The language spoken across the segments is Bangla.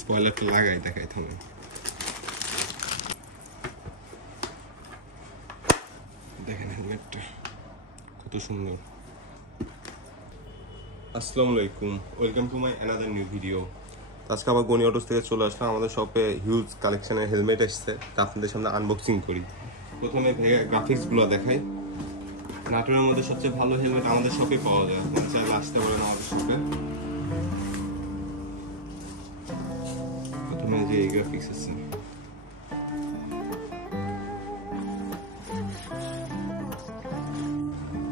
স্পয়লারটা লাগাই দেখাই থামে। দেখেন হেলমেটটা কত সুন্দর। আসসালামু আলাইকুম, welcome to my another new video. আজকে আবার গনি অটোস থেকে চলে আসলাম। আমাদের শপে হিউজ কালেকশনের হেলমেট এসছে, তা আপনাদের সামনে আনবক্সিং করি। প্রথমে গ্রাফিক্সগুলো দেখাই। নাটোরের মধ্যে সবচেয়ে ভালো হেলমেট আমাদের শপে পাওয়া যায়, আপনারা চাইলে আসতে পারেন আমাদের শপে। প্রথমে যে এই গ্রাফিক্স আছে,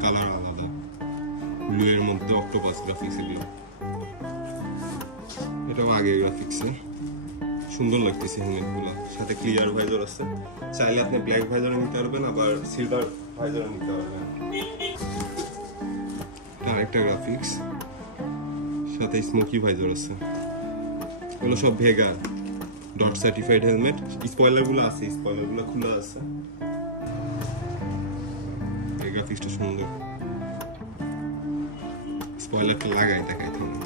কালার আলাদা, ব্লু এর মধ্যে অক্টোপাস গ্রাফিক্স। এটাও আগে গ্রাফিক্সে সুন্দর লাগতেছে হেলমেটগুলো। সাথে ক্লিয়ার ভাইজার আছে, চাইলে আপনি ব্ল্যাক ভাইজার নিতে পারবেন, আবার সিলভার ভাইজার নিতে পারবেন। আরেকটা গ্রাফিক্স, সাথে স্মোকি ভাইজার আছে। এগুলো সব ভেগা ডট সার্টিফাইড হেলমেট। স্পয়লারগুলো আছে, স্পয়লারগুলো খোলা আছে। এই গ্রাফিক্সটা সুন্দর, স্পয়লারটা লাগাই দেখাই থামে।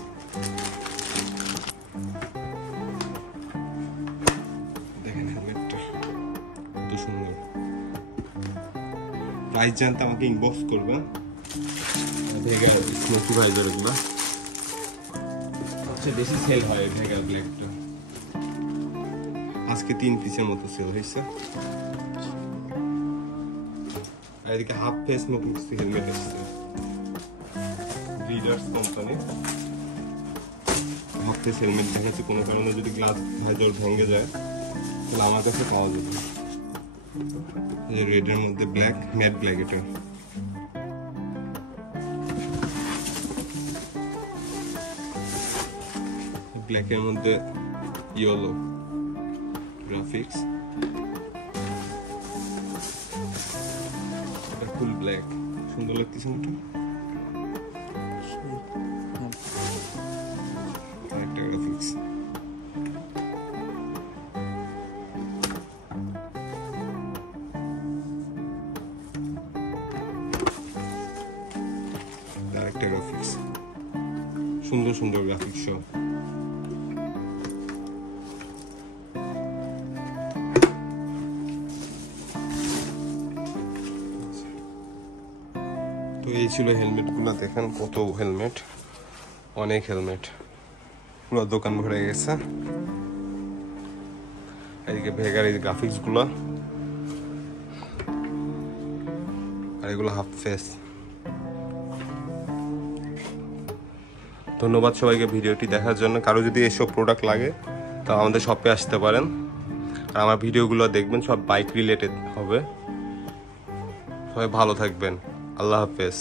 দেখেন হেলমেটটা কত সুন্দর। প্রাইস জানতে আমাকে ইনবক্স করবেন। ভেগার স্মোকি ভাইজার এগুলো সবচেয়ে বেশি সেল হয়। ভেগার ব্ল্যাকটা আজকে 3 পিসের মতো সেল হয়েছে। আর এদিকে হাফ ফেস স্মোকিং হেলমেট আসছে readers company. Half face helmet দেখাচ্ছি, কোনো কারণে যদি গ্লাস ভাইজার ভেঙে যায় তাহলে আমার কাছে পাওয়া যাবে। রেডের মধ্যে ব্ল্যাক, ম্যাট ব্ল্যাক। এটা ব্ল্যাকের মধ্যে ইয়েলো গ্রাফিক্স। এটা ফুল ব্ল্যাক, সুন্দর লাগতেছে। একটা গ্রাফিক্স, আরেকটা গ্রাফিক্স, সুন্দর সুন্দর গ্রাফিক্স সব। তো এই ছিল হেলমেটগুলো। দেখেন কত হেলমেট, অনেক হেলমেট, পুরো দোকান ভরে গেছে। এদিকে ভেগার এই গ্রাফিক্সগুলো, আর এগুলো হাফ ফেস। ধন্যবাদ সবাইকে ভিডিওটি দেখার জন্য। কারো যদি এসব প্রোডাক্ট লাগে তা আমাদের শপে আসতে পারেন। আর আমার ভিডিওগুলো দেখবেন, সব বাইক রিলেটেড হবে। সবাই ভালো থাকবেন, আল্লাহ হাফেজ।